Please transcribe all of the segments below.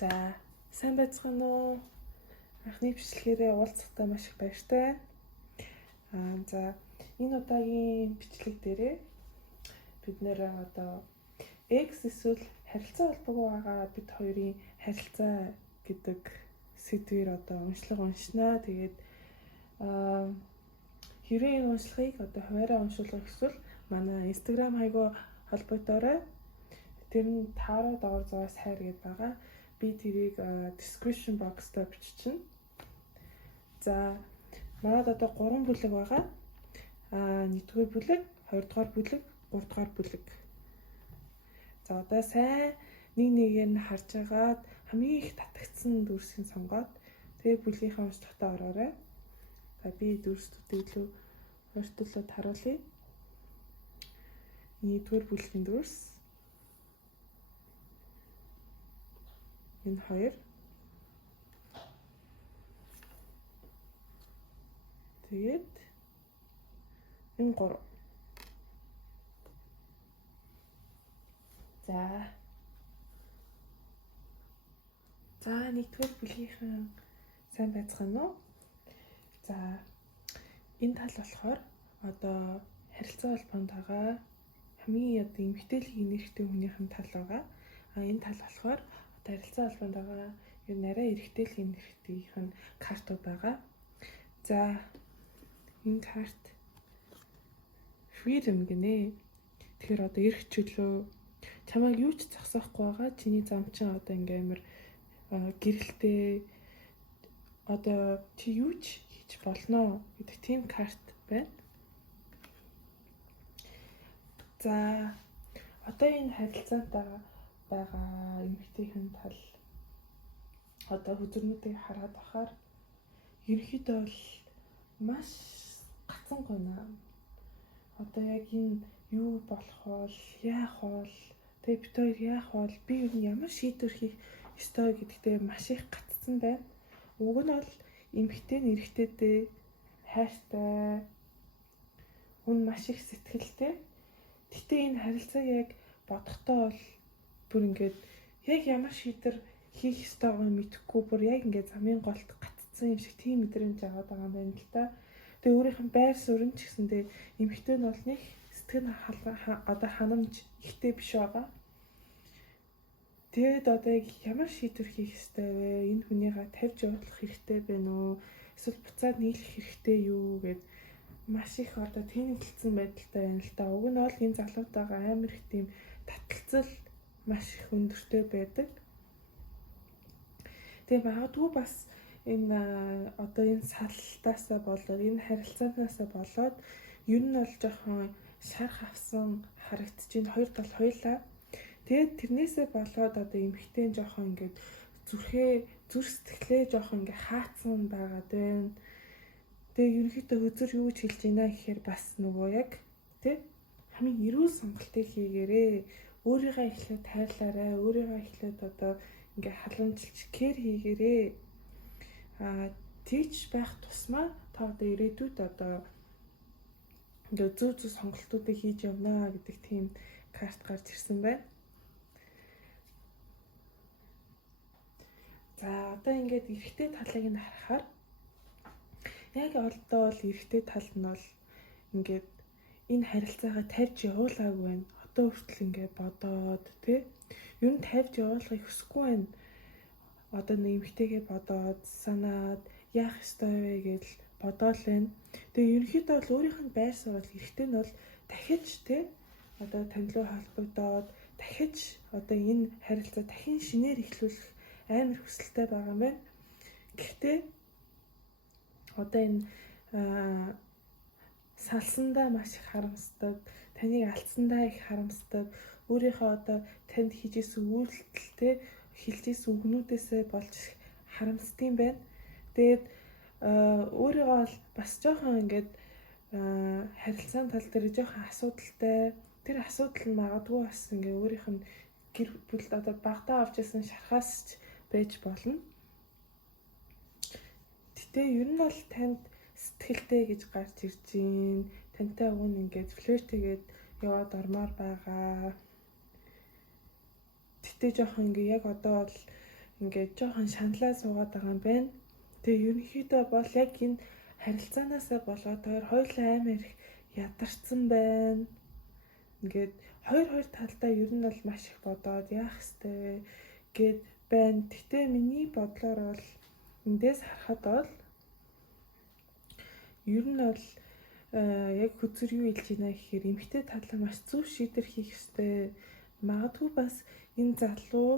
За, сайн байцгаана уу? Анхны бичлэгээрээ уулзахдаа маш их баяртай байна. За, энэ удаагийн бичлэг дээрээ бид нэр X эсвэл харилцаа холбоогүй байгаа бид хоёрын харилцаа гэдэг сэдвээр уншлага уншнаа. Тэгээд хэрвээ энэ уншлагыг хуваараа уншуулах эсвэл манай Instagram хаягаа холбогдоорой. Тэр нь таараа доор зоос хайр гэдээ байгаа. Би тэрийг description box-д биччихнэ. За, манайд 3 бүлэг байгаа. 1-р бүлэг, 2-р бүлэг, 3-р бүлэг. За, сайн нэг-нэгээр нь харж агаад хамгийн их татагдсан дүрсийг сонгоод тэгээ бүлгийнхаа уншлагатаа ороорой. За, би дүрсүүдийг илүү өөртөлөө харуулъя. 1-р бүлгийн дүрс. Энэ 2. Тэгээд энэ 3. За 1-р бүлгийнхэн сайн байцгаана уу? За энэ тал болохоор харилцаа холбоонд байгаа хамгийн эмгтээлийг нэрхтээ хүнийхэн тал байгаа. Энэ тал болохоор харилцаа холбоонд байгаа юу нарай эрэгтэйлийн нэрхтийнхэн картууд байгаа. За энэ карт freedom гинэ. Тэгэхээр эрх чөлөө чамайг юу ч зогсоохгүй байгаа. Чиний зам чинь ингээ амар гэрэлтэй чи юу ч хийж болно гэдэг тийм карт байна. За энэ харилцаанд байгаа эмэгтэйхэн тал хүзэрнүүдийг хараад бахаар ерөнхийдөө бол маш гацсан гонаа. Яг энэ юу болох бол яах бол тэг бид хоёр яах бол би ямар шийдвэр хийх ёстой гэдэгтээ маш их гацсан байна. Уг нь бол эмэгтэй нэрхтээдээ хайртай маш их сэтгэлтэй. Гэтэ энэ харилцааг яг бодохдоо бол бүр ингээд яг ямар шийдвэр хийх ёстойгоо мэдэхгүй бүр яг ингээд замын голд гацсан юм шиг тийм мэдрэмж аваад байгаа юм байна л да. Тэгээ өөрийнх нь байр суурь ч гэсэндээ эмэгтэй нь бол нэг сэтгэл ханамж ихтэй биш байгаа. Тэгээд ямар шийдвэр хийх ёстой вэ? Энэ хүнийгээ тавьж явуулах хэрэгтэй байна уу? Эсвэл буцаад нийлэх хэрэгтэй юу гэд маш их тэнэглэлсэн байдалтай байна л да. Уг нь бол энэ залуутайгаа амар их тийм татгалзал маш их өндөртэй байдаг. Тэгээ магадгүй бас энэ салтаасаа болоод энэ харилцаанаасаа болоод ер нь бол жоохон шарх авсан харагдаж байна. Хоёр тал хоёлаа. Тэгээд тэрнээсээ болоод эмэгтэй жоохон ингээд зүрх сэтгэлээ жоохон ингээд хаацсан байгаад байна. Тэгээ ерөнхийдөө хөзөр юу гэж хэлж байна гэхээр бас нөгөө яг хамгийн эрүүл сонголтыг хийгээрээ. Өөрийгөө эхлээд тайрлаарай. Өөрийгөө эхлээд ингээд халамжилж кэр хийгээрээ. Тэгж байх тусмаа та ирээдүйд ингээд зөв сонголтуудыг хийж явна гэдэг тийм карт гарч ирсэн байна. За ингээд эрэгтэй талыг нь харахаар яг бол эрэгтэй тал нь бол ингээд энэ харилцаагаа тавьж явуулаагүй байна. Одоо хүртэл ингээд бодоод ер нь тавьж явуулахыг хүсэхгүй байна. Нэмэгтэйгээ бодоод санаад яах ёстой вэ гэж бодоол байна. Тэгээ ерөнхийдөө бол өөрийнх нь байр суурь эрэгтэй нь бол дахиж танилуу холбогдоод дахиж энэ харилцаа дахин шинээр эхлүүлэх амар хүсэлтэй байгаа юм байна. Гэхдээ энэ салсандаа маш их харамсдаг, таныг алдсандаа их харамсдаг, өөрийнхөө танд хийжсэн үйлдэлтэй хэлжсэн үгнүүдээсээ болж харамсдаг юм байна. Тэгээд өөрийгөө бол бас жоохон ингээд харилцааны тал дээр жоохон асуудалтай. Тэр асуудал нь магадгүй бас ингээд өөрийнх нь гэр бүл багтаа авч ирсэн шархаас ч байж болно. Гэтэ ер нь бол танд сэтгэлтэй гэж гарч ирж байна. Тантай уг нь ингээд флиртэгээд яваад ормоор байгаа. Гэтэ жоохон ингээ яг одоо бол ингээд жоохон шаналаа суугаад байгаа юм байна. Тэгээ ерөнхийдөө бол яг энэ харилцаанаасаа болоод хоёулаа амар их ядарсан байна. Ингээд хоёр талдаа ер нь бол маш их бодоод яах ёстой гэд байна. Гэтэ миний бодлоор бол эндээс харахад бол ер нь бол яг хүзэр юу хэлж байна гэхээр эмэгтэй талаа маш зөв шийдвэр хийх ёстой. Магадгүй бас энэ залуу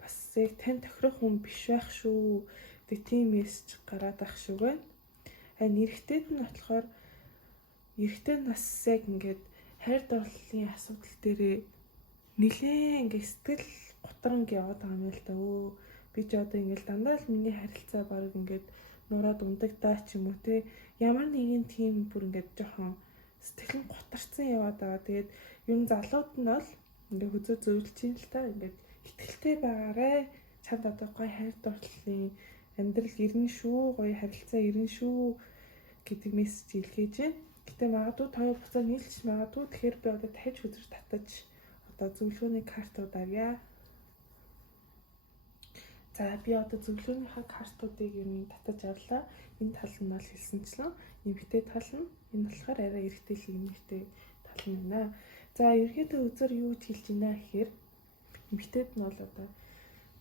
бас яг тань тохирох хүн биш байх шүү. Тэг тийм мессеж гараад ах шиг байна. Харин эрэгтэйд нь болохоор эрэгтэй нас яг ингээд хайр дурлалын асуудал дээрээ нилээн ингээд сэтгэл готронг яваад байгаа юм л да. Би ч одоо ингээд дандаа л миний харилцаа баг ингээд нураад ундагдаа ч юм уу те. Ямар нэгэн тийм бүр ингээд жоохон сэтгэл нь готарсан яваад байгаа. Тэгээд ер нь залууд нь бол ингээд хүзөө зөвлөж юм л та. Ингээд итгэлтэй байгаарэ. Чад одоо гоё хайр дурлалын амьдрал ирнэ шүү, гоё харилцаа ирнэ шүү гэдэг мессеж илгээж байна. Гэтэ магадгүй тоо буцаа нийлж магадгүй. Тэгэхээр би одоо дахиж хүзэр татаж одоо зөвлөгөөний картууд авъя. За би одоо зөвлөгөөнийхөө картуудыг ер нь татаж авлаа. Энэ тал нь бол хэлсэнчлэн эмэгтэй тал нь энэ болохоор арай эрэгтэйлийн эмэгтэй тал нь байна. За ерөнхийдөө үзэр юу гэж хэлж байна гэхээр эмэгтэйд нь бол одоо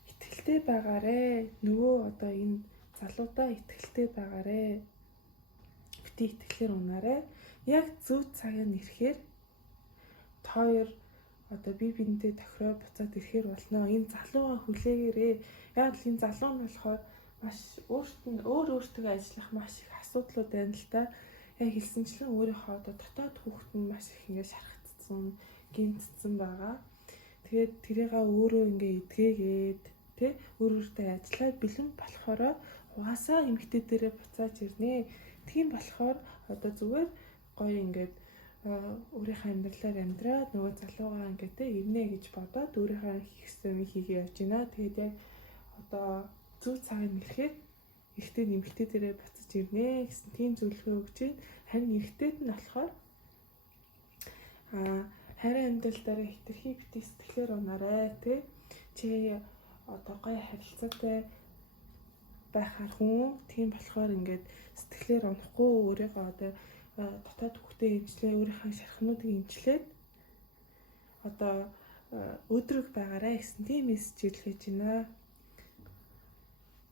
итгэлтэй байгаарэ. Нөгөө одоо энэ залуудаа итгэлтэй байгаарэ. Бити итгэлээр унаарэ. Яг зөв цаг нь ирэхээр тоор одоо би биндээ тохироо буцаад ирэхээр болно. Энэ залууга хүлээгээрээ. Яг л энэ залуу нь болохоор маш өөртөө ажиллах маш их асуудлууд байна л да. Яг хэлсэнчлэн өөрийнхөө одоо дотоод хүүхэд нь маш их ингэ шархацсан, гинтсэн байгаа. Тэгээд тэрийгээ өөрөө ингэ эдгээгээд тэ өөртөө ажиллаад бэлэн болохоро угаасаа эмэгтэй дээрээ буцааж ирнэ. Тийм болохоор одоо зүгээр гоё ингээд өөрийнхөө амьдралаар амьдраад нөгөө залуугаа ингээд тэ ирнэ гэж бодоод өөрийнхөө хийх ёстой юм хийгээ явж байна. Тэгээд яг одоо зөв цаг нь ирэхэд эрэгтэй нэмэгтэй дээрээ буцаж ирнэ гэсэн тийм зөвлөгөө өгч байна. Харин эрэгтэйд нь болохоор харин амьдралдаа хитрхи бити сэтгэлээр унаарай тэ чи одоо гоё харилцаатай байхаар хүн тийм болохоор ингээд сэтгэлээр унахгүй өөрийгөө одоо дотоод хүүхдээ имжлээ өөрийнхөө шархнуудыг имжлээд одоо өдрөг байгаарай гэсэн тийм мессеж илгээж байна.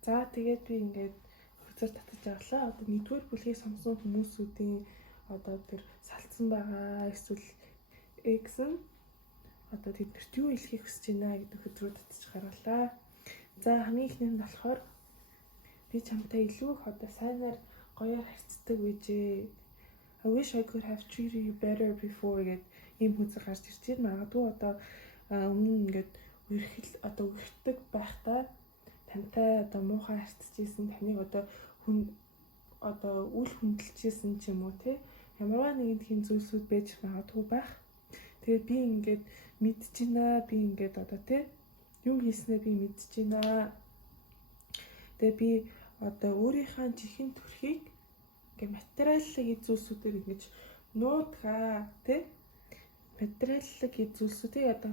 За тэгээд би ингээд хүзэр татаж авлаа. Одоо нэгдүгээр бүлгийг сонгосон хүмүүсүүдийн одоо тэр салцсан байгаа эсвэл X нь одоо тэднэрт юу хэлхийг хүсэж байна гэдэг хүзрүүд татаж гаргалаа. За хамгийн ихнийх нь болохоор би чамтай илүү их одоо сайнаар гоёор харьцдаг байжээ. I wish I could have treated you better before гэд ийм хүзэр гарч ирж байна. Магадгүй одоо өмнө ингээд үргэлдэг байхдаа тантай одоо муухай харьцажсэн таныг одоо үл хүндэлжсэн ч юм уу те ямарваа нэгэн тийм зүйлсүүд байж магадгүй байх. Тэгээд би ингээд мэдчихэна. Би ингээд одоо те юм хийснээ би мэдчихэна. Тэгээд би одоо өөрийнхөө чихэн төрхийг ингээд материаллык зүйлсүүдээр ингэж нуудгаа те материаллык зүйлсүүдийг одоо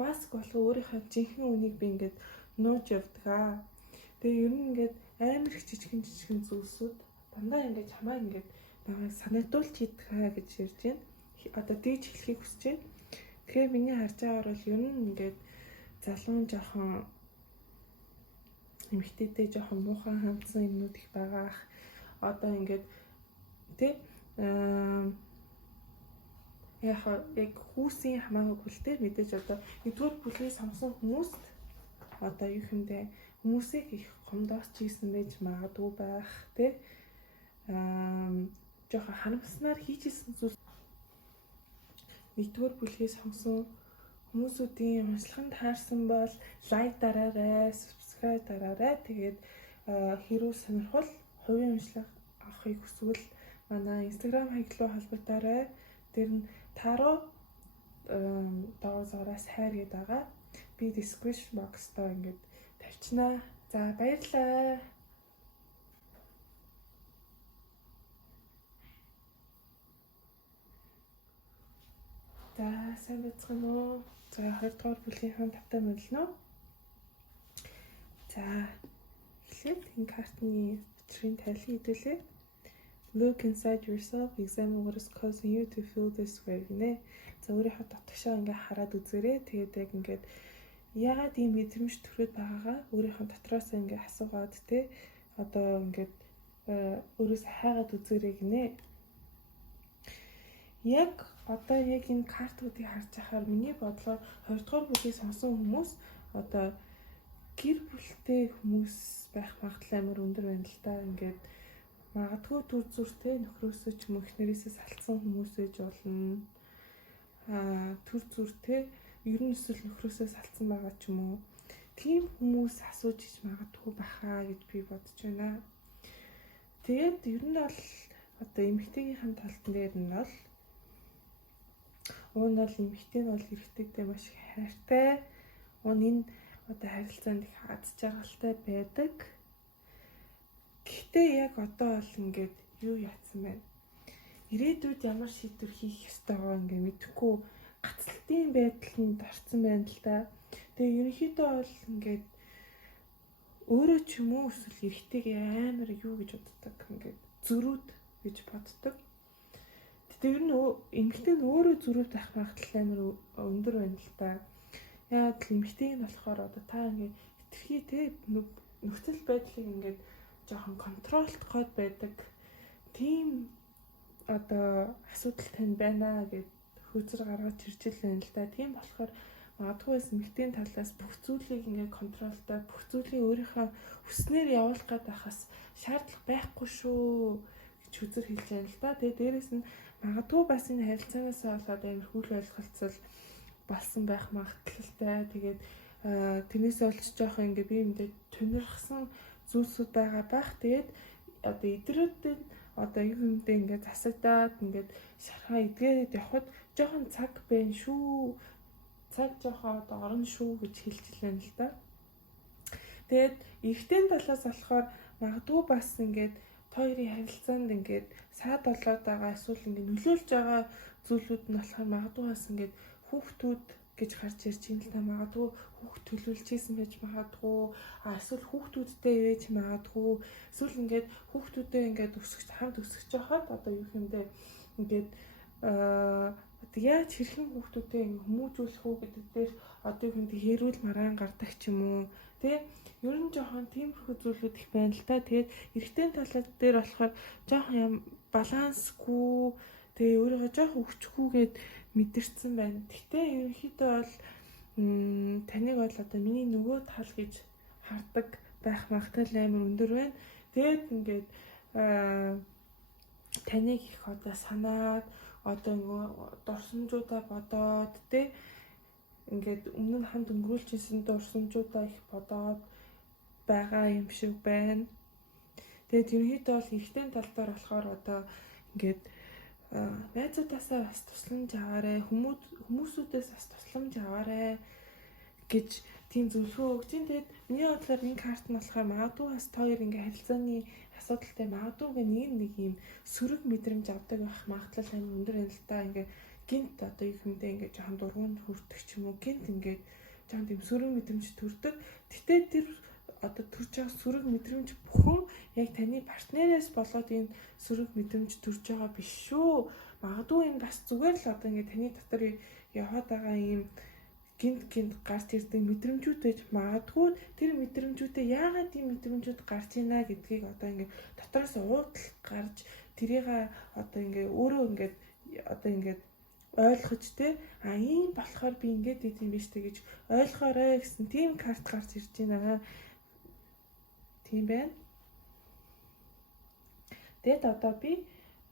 маск болго өөрийнхөө жинхэнэ үнийг би ингээд нууж явдгаа. Тэгээ ер нь ингээд амар их жижигэн зүйлсүүд дандаа ингээд чамаа ингээд намайг санагдуулж хийдгээ гэж ярьж байна. Одоо дийж хэлхийг хүсэж байна. Тэгэхээр миний харж байгаагаар бол ер нь ингээд залуун жоохон эмэгтэйтэй жоохон муухан хандсан юмнууд их байгаа. Одоо ингээд тэ яг хүүсийн хамаагүй л дээ мэдээж одоо нэгдүгээр бүлгийг сонгосон хүмүүст одоо юу хэмдэ хүмүүсийг их гомдоос чийсэн байж магадгүй байх тий жоохон харамснаар хийжсэн зүйл нэгдүгээр бүлгийг сонгосон хүмүүсүүдийн уншлаганд таарсан бол лайк дараарай, subscribe дараарай. Тэгээд хэрүү сонирхол хувийн уншлага авахыг хүсвэл манай Instagram хаяг руу холбогдоорой. Тэр нь таруу доозоороос хайр гэдэг байгаа. Би description box-то ингээд тавьчихнаа. За баярлалаа. За сайн байцгаана уу? За 2 дугаар бүлгийн хан тавтай мөлнө. За эхлээд энэ картны учрыг тайлхий хэдүүлээ. Look inside yourself, examine what is causing you to feel this way гинэ. За өөрийнхөө дотгошоо ингээ хараад үзээрэй. Тэгээд яг ингээд яагаад ийм мэдрэмж төрөд байгаагаа өөрийнхөө дотроос ингээ асуугаад те одоо ингээд өөрөөс хайгаад үзээрэй гинэ. Яг одоо яг энэ картуудыг харж байхаар миний бодлоор 2 дугаар бүлгийг сонсон хүмүүс одоо гэр бүлтэй хүмүүс байх магадлал амар өндөр байна л да. Ингээд магадгүй төр зүртэй нөхрөөсөө ч юм уу эхнэрээсээ салцсан хүмүүс ээж болно. Төр зүртэй ер нь эсвэл нөхрөөсөө салцсан байгаа ч юм уу. Тийм хүмүүс асууж иж магадгүй бахаа гэж би бодож байна. Тэгээд ер нь бол одоо эмэгтэйгийнхэн талд дээр нь бол уун бол эмэгтэй нь бол эрэгтэйтэй маш их хайртай. Уун энэ одоо харилцаанд их аз жаргалтай байдаг. Гэхдээ яг одоо бол ингээд юу яатсан байна. Ирээдүйд ямар шийдвэр хийх ёстой байгаа ингээ мэдэхгүй гацалтын байдланд орсон байна л да. Тэгээ ерөнхийдөө бол ингээд өөрөө ч юм уу эсвэл эрэгтэйгээ амар юу гэж боддог ингээд зөрүүд гэж боддог. Тэгээ ер нь эмэгтэй нь өөрөө зөрүүд байх магадлал амар өндөр байна л да. Яг л эмэгтэй нь болохоор одоо та ингээд хэтэрхий те нөхцөл байдлыг ингээд жоохон контролт гоод байдаг. Тийм одоо асуудал тань байна гэд хөөцөр гаргаж ирж байна л да. Тийм болохоор магадгүй эмэгтэй талаас бүх зүйлийг ингээд контролтой бүх зүйлийг өөрийнхөө хүснээр явуулах гээд байхаас шаардлага байхгүй шүү гэж хөөцөр хэлж байна л да. Тэгээ дээрэс нь магадгүй бас энэ харилцаанаас болоод амар хүл ойлголцол болсон байх магадлалтай. Тэгээд тэрнээс олж жоохон ингээд би юмдээ тунирхсан зүйлсүүд байгаа бах. Тэгээд одоо идрүүдэд одоо юу юмдээ ингээд засагдаад ингээд шархаа эдгээд явхад жоохон цаг байна шүү. Цаг жоохон одоо орно шүү гэж хэлж илэн л да. Тэгээд эрэгтэй талаас болохоор магадгүй бас ингээд хоёрын харилцаанд ингээд саад болоод байгаа эсвэл ингээд нөлөөлж байгаа зүйлүүд нь болохоор магадгүй бас ингээд хүүхдүүд гэж гарч ирж юм л та. Магадгүй хүүхд төлөвлөж хийсэн байж магадгүй эсвэл хүүхдүүдтэй ээж магадгүй эсвэл ингээд хүүхдүүдээ ингээд өсгөж хамт өсгөж байхад одоо юу юмдээ ингээд яаж хэрхэн хүүхдүүдээ хүмүүжүүлэх үү гэдэг дээр одоо юу юмдээ хэрүүл мараан гардаг ч юм уу тий. Ер нь жоохон тиймэрхүү зүйлүүд их байна л та. Тэгээд эрэгтэй талууд дээр болохоор жоохон юм балансгүй тэгээ өөрийгөө жоохон өвчгүйгээд мэдэрсэн байна. Гэхдээ ерөнхийдөө бол таныг бол одоо миний нөгөө тал гэж хардаг байх магадлал амар өндөр байна. Тэгээд ингээд таныг их одоо санаад одоо дурсамжуудаа бодоод тэ ингээд өмнө нь хамт өнгөрүүлж ирсэн дурсамжуудаа их бодоод байгаа юм шиг байна. Тэгээд ерөнхийдөө бол эрэгтэй талбар болохоор одоо ингээд найзуудаасаа бас тусламж аваарэ, хүмүүсүүдээс бас тусламж аваарэ гэж тийм зөвлөгөө өгч юм. Тэгээд миний бодлоор энэ карт нь болохоор магадгүй бас хоёр ингээ харилцааны асуудалтай магадгүй нэг юм сөрөг мэдрэмж авдаг байх магадлал амар өндөр юм л та. Ингээ гинт одоо их юмдээ ингээ жоохон дургуунд хүрдэг ч юм уу, гинт ингээ жоохон тийм сөрөг мэдрэмж төрдөг. Гэтэ тэр одоо төрж байгаа сөрөг мэдрэмж бүхэн яг таны партнераас болоод энэ сөрөг мэдрэмж төрж байгаа биш шүү. Магадгүй энэ бас зүгээр л одоо ингээ таны дотор яваад байгаа юм гинт гарч ирдэг мэдрэмжүүд байж магадгүй тэр мэдрэмжүүдээ яагаад ийм мэдрэмжүүд гарч ийна гэдгийг одоо ингээ дотроос уудал гарч тэрийг одоо ингээ өөрөө ингээ одоо ингээ ойлгож те ийм болохоор би ингээд идэм биш те гэж ойлгоорой гэсэн тийм карт гарч ирж байна. Тийм байна. Тэгэд одоо би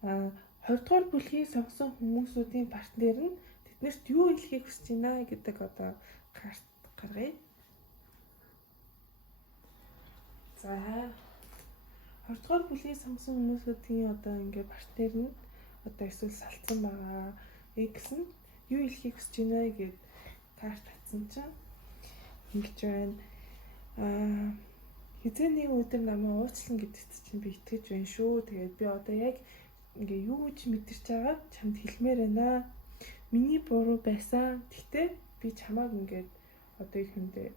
20 дугаар бүлгийг сонгосон хүмүүсүүдийн партнер нь тэднэрт юу хэлхийг хүсэж байна гэдэг одоо карт гаргая. За 20 дугаар бүлгийг сонгосон хүмүүсүүдийн одоо ингээ партнер нь одоо эсвэл салцсан байгаа. X нь юу хэлхийг хүсэж байна гэд карт татсан чинь ингэж байна. Хизээний өдөр намайг уучлан гэдэгт чинь би итгэж байна шүү. Тэгээд би одоо яг ингээ юу гэж мэдэрч байгаа чамд хэлмээр байна. Миний буруу байсан. Гэтэ би чамааг ингээд одоо их юмдээ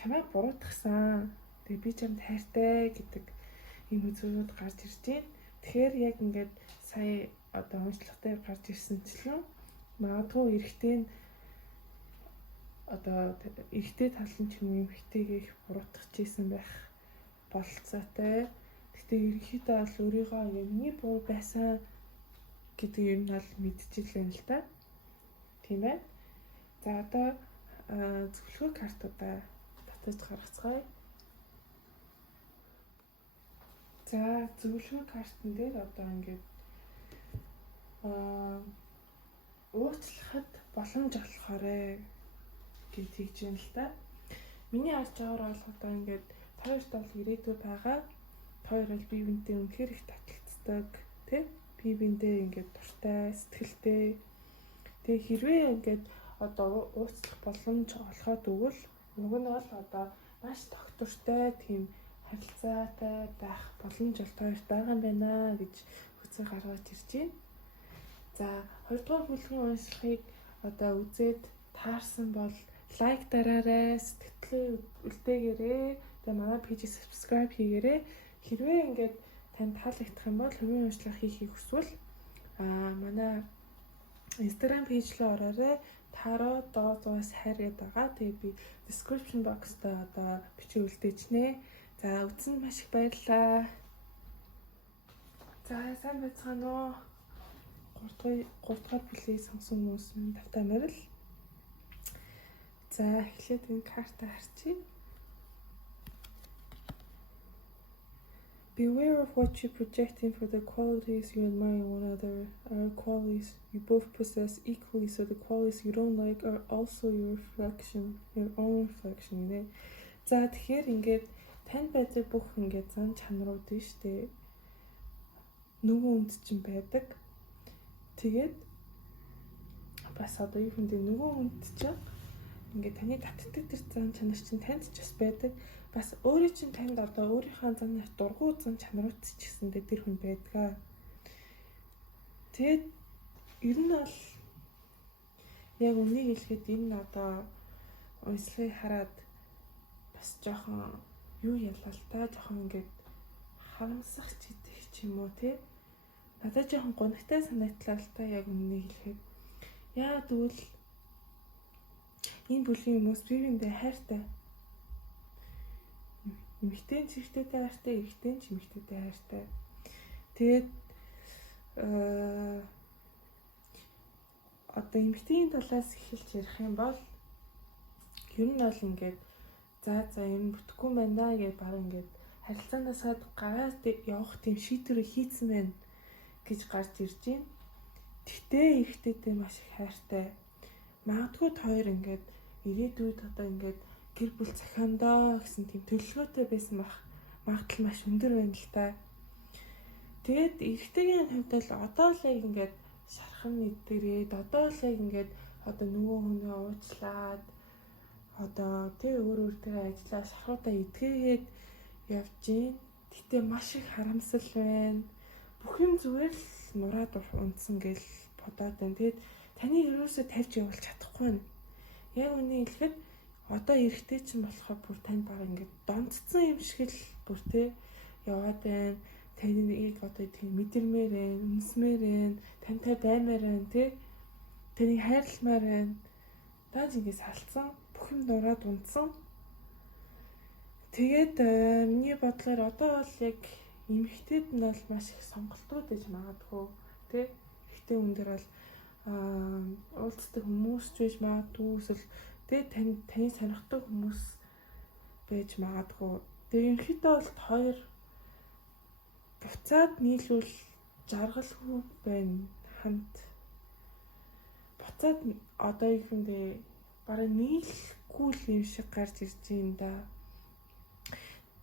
чамайг буруутгасан. Тэгээ би чамд хайртай гэдэг ийм үзүүрүүд гарч ирж байна. Тэгэхээр яг ингээд сая одоо онцлогтой гарч ирсэнчлэн магадгүй эрэгтэй нь одоо эрэгтэй тал нь ч юм уу эмэгтэйгээ их буруутгах гэсэн байх бололцоотой. Гэхдээ ерөнхийдөө бол өөрийгөө миний буу байсан гэдэг юм бол мэдчихлээ л да. Тийм ээ. За одоо зөвлөгөө картуудаа татаж гаргацгаая. За зөвлөгөө картн дээр одоо ингээд уучлахад боломж олохоорой гэж хэлж байна л да. Миний харж байгаагаар бол одоо ингээд хоёрт бол ирээдүй байгаа. Хоёр бол бие биенээ үнэхээр их таталцдаг, тий? Бие биенээ ингээд дуртай, сэтгэлтэй. Тэгээ хэрвээ ингээд одоо уучлах боломж олоход өгвөл уг нь бол одоо маш тогтвортой тийм харилцаатай байх боломж олт хоёрт байгаа юм байна гэж үзээ гаргаж ирж байна. За хоёрдугаар бүлгийн уншлагыг одоо үзээд таарсан бол лайк дараарай, сэтгэлээ үлдээгээрэй. Тэгээ манай пэйжийг subscribe хийгээрэй. Хэрвээ ингээд танд таалагдах юм бол хувийн уншлага хийхийг хүсвэл манай Instagram пэйж рүү ороорой. Таро доозоос хайраад байгаа. Тэгээ би description box-т одоо бичиж үлдээжнэ. За үзсэнд маш их баярлалаа. За сайн байцгаана уу? 3 дугаар бүлгийг сонсон хүмүүс минь тавтай морил. За эхлээд энэ картаа харчия. Beware of what you projecting for the qualities you admire in one another are qualities you both possess equally, so the qualities you don't like are also your own reflection. За тэгэхээр ингээд танд байдаг бүх ингээд зан чанарууд нь штэ нөгөө хүнд чинь байдаг. Тэгээд бас одоо юу юм бэ, нөгөө хүнд чинь ингээд таны татдаг тэр зан чанар чинь танд ч бас байдаг. Бас өөрөө чинь танд одоо өөрийнхөө зан дургуй зан чанарууд ч гэсэндээ тэр хүн байдгаа. Тэгээд ер нь бол яг үнийг хэлэхэд энэ одоо уншлагыг хараад бас жоохон юу ялаа л та, жоохон ингээд харамсах ч идэх ч юм уу тий. Надад жоохон гонхтой санагдлаа л та яг үнийг хэлэхэд. Яа тэгвэл энэ бүлгийн хүмүүс бие биендээ хайртай. Эмэгтэй ч эрэгтэйтэй хайртай, эрэгтэй ч эмэгтэйтэй хайртай. Тэгээд одоо эмэгтэйн талаас эхэлж ярих юм бол ер нь бол ингээд за энэ бүтэхгүй байна гэж баг ингээд харилцаанаасаа гараад явах тийм шийдвэр хийцэн байна гэж гарч ирж байна. Тэгтээ эрэгтэйтэй маш их хайртай. Магадгүй хоёр ингээд ирээдүйд одоо ингээд гэр бүл захиандаа гэсэн тийм төлөвлөгөөтэй байсан магадлал маш өндөр байна л та. Тэгээд эрэгтэйгийн хувьд л одоо л яг ингээд шархан мэдэрээд одоо л яг ингээд одоо нөгөө хүнээ уучлаад одоо тий өөр дээр ажиллаа шархуудаа эдгээгээд явж гин. Гэтэ маш их харамсал байна. Бүх юм зүгээр л нураад унтсан гэж бодоод байна. Тэгээд таны ерөөсөө тавьж явуулж чадахгүй байна. Яг үнийг хэлэхэд одоо эрэгтэй чинь болохоор бүр танд баг ингээд донцсон юм шиг л бүр тий яваад байна. Таныг одоо тийм мэдэрмээр байна, үнсмээр байна, тантай баймаар байна тий. Таныг хайрламаар байна. Дааж ингээд салцсан, бүх юм нураад унтсан. Тэгээд миний бодлоор одоо бол яг эмэгтэйд нь бол маш их сонголтууд гэж магадгүй тий. Эрэгтэй хүн дээр бол уулздаг хүмүүс ч байж магадгүй, эсвэл тэгээ таны сонирхдаг хүмүүс байж магадгүй. Тэгээ ерөнхийдөө бол хоёр буцаад нийлүүл жаргалгүй байна хамт. Буцаад одоо юм бэ бараг нийлэхгүй л юм шиг гарч ирж байна да.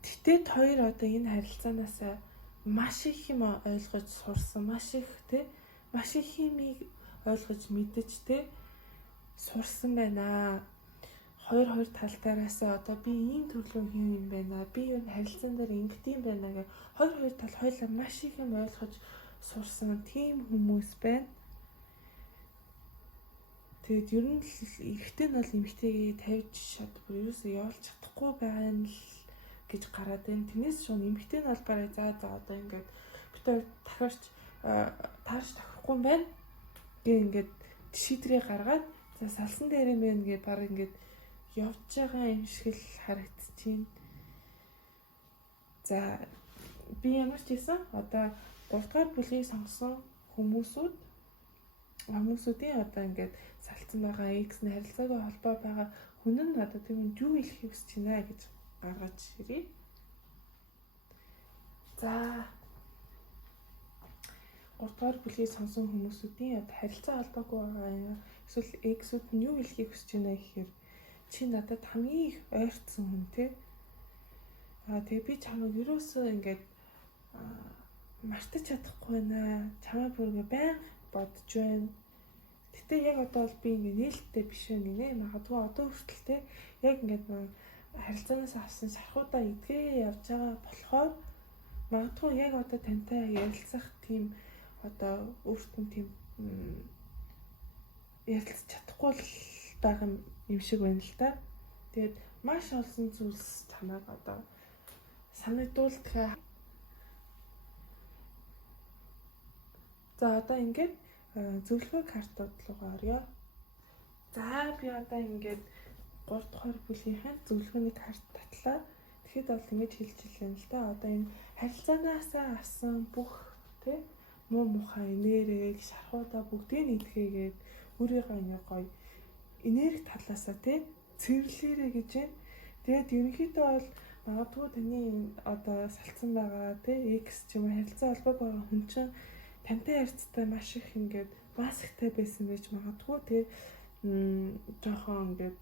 Тэгтээ хоёр одоо энэ харилцаанаас маш их юм ойлгож сурсан, маш их юмыг ойлгож мэдэж сурсан байна. Хоёр талдаараас одоо би ийм төрлөө юм байна. Би энэ харилцаан дээр ингэдэм байна гэх хоёр тал хоёулаа маш их юм ойлгож сурсан тийм хүмүүс байна. Тэгээд ер нь л эрэгтэй нь бол эмэгтэйгээ тавьж шат бүр юусоо явуулж чадахгүй байгаа нь л гэж гараад байна. Тэрнээс шууд эмэгтэй нь бол гараа за одоо ингээд бид хоёр дахиарч таарч тохирохгүй юм байна гэ ингээд шийдрээ гаргаад за салсан дээр юм байна гэ баг ингээд явж байгаа юм шиг л харагдчихээн. За би ямар ч гэсэн одоо 3 дугаар бүлгийг сонгосон хүмүүсүүдийн одоо ингээд салцсан байгаа X нь харилцаагүй холбоо байгаа хүн нь одоо тийм юу хэлхийг хүсэж байна гэж гаргаж ирээ. За 3 дугаар бүлгийг сонсон хүмүүсүүдийн одоо харилцаа холбоогүй байгаа эсвэл X-үүд нь юу хэлхийг хүсэж байна гэхээр чи надад хамгийн их ойртсон хүн те. Тэгээ би чамайг юусоо ингээд мартаж чадахгүй байна. Чамайг бүр ингээ байнга бодож байна. Гэтэ яг одоо бол би ингээ нээлттэй биш байна гинэ. Магадгүй одоо хүртэл те яг ингээд харилцаанаас авсан шархуудаа эдгээ явж байгаа болохоор магадгүй яг одоо тантай ярилцах тийм одоо өөртөө тийм ярилцах чадахгүй байгаа юм шиг байна л да. Тэгээд маш олон зүйлс чамайг одоо санагдуулдаг. За одоо ингээд зөвлөгөө картууд руугаа орё. За би одоо ингээд 3 дугаар бүлгийнхээ зөвлөгөөний карт татлаа. Тэгэхэд бол ингэж хэлж илээ л да. Одоо энэ харилцаанаас авсан бүх тий муу мухай энергийг шархуудаа бүгдийг нэтгэгээд өөрийнхөө ингэ гоё энерги талаасаа тий цэвэрлээрэ гэж байна. Тэгээд ерөнхийдөө бол магадгүй таны одоо салцсан байгаа тий X ч юм уу харилцаа холбоог байгаа хүн чинь тантай харьцтай маш их ингээд масктай байсан байж магадгүй тий жоохон ингээд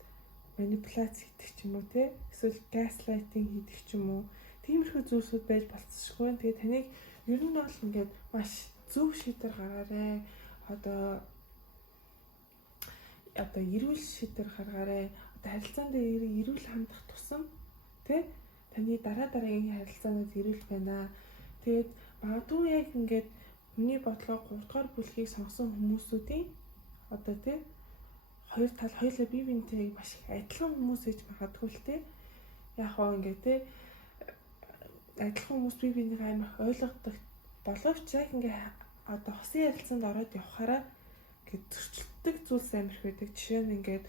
манипуляц хийдэг ч юм уу тий эсвэл газлайтинг хийдэг ч юм уу тиймэрхүү зүйлсүүд байж болцсошгүй. Тэгээ таныг ер нь бол ингээд маш зөв шийдвэр гаргаарай. Одоо эрүүл шийдвэр гаргаарай. Одоо харилцаанд эрүүл хандах тусам тий таны дараагийн харилцаанууд эрүүл байна. Тэгээд магадгүй яг ингээд миний бодлоор 3 дугаар бүлгийг сонгосон хүмүүсүүдийн одоо тий хоёр тал хоёулаа бие биентэй маш их адилхан хүмүүс гэж магадгүй л тий яг хоо ингээд тий адилхан хүмүүс бие биенийг амар ойлгодог боловч яг ингээд одоо хосын ярилцаанд ороод явхаараа ингээд зөрчилдөг зүйлс амар их байдаг. Жишээ нь ингээд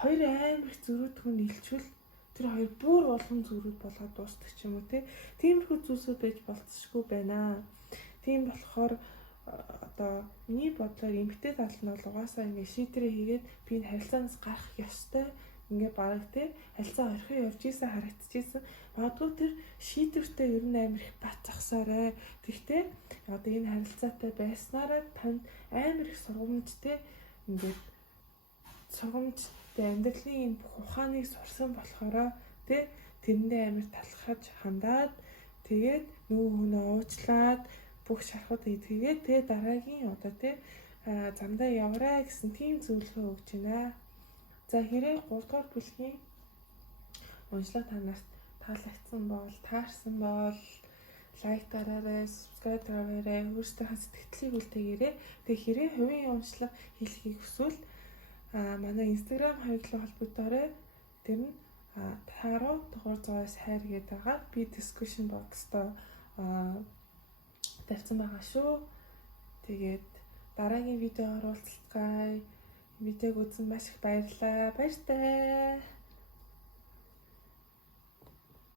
хоёр амар их зөрүүд хүн нийлжвэл тэр хоёр бүр болгон зөрүүд болгоод дуустдаг ч юм уу тий. Тиймэрхүү зүйлсүүд байж болцсошгүй байна. Тийм болохоор одоо миний бодлоор эмэгтэй тал нь бол угаасаа ингээд шийдрээ хийгээд би энэ харилцаанаас гарах ёстой ингээд бараг тий харилцаа орхио явж ийсэн харагдчихсэн. Магадгүй тэр шийдвэртээ ер нь амар их бат зогсоорой. Тэгтээ одоо энэ харилцаатай байснараа танд амар их сургамжтай ингээд сургамжтай амьдралын энэ бүх ухааныг сурсан болохоро тий тэрэндээ амар талхаж хандаад тэгээд нөгөө хүнээ уучлаад бүх шархууд хийгээд тэгээ дараагийн одоо тий замдаа явраа гэсэн тийм зөвлөгөө өгч байна. За хэрэг 3 дугаар бүлгийн уншлага танаас таалагдсан бол таарсан бол лайк дараарай, subscribe дараарай, өөрсдийнхөө сэтгэлдлийг үлдээгээрэй. Тэгээ хэрэг хувийн уншлага хийхийг хүсвэл манай Instagram хаяглал холбогдоорой. Тэр нь тааруу дугаар 100-аас хайр гэдэг байгаа. Би description box-то тавьсан байгаа шүү. Тэгээд дараагийн видеоор уулзцгаая. Видеог үзсэн маш их баярлалаа. Баяртай.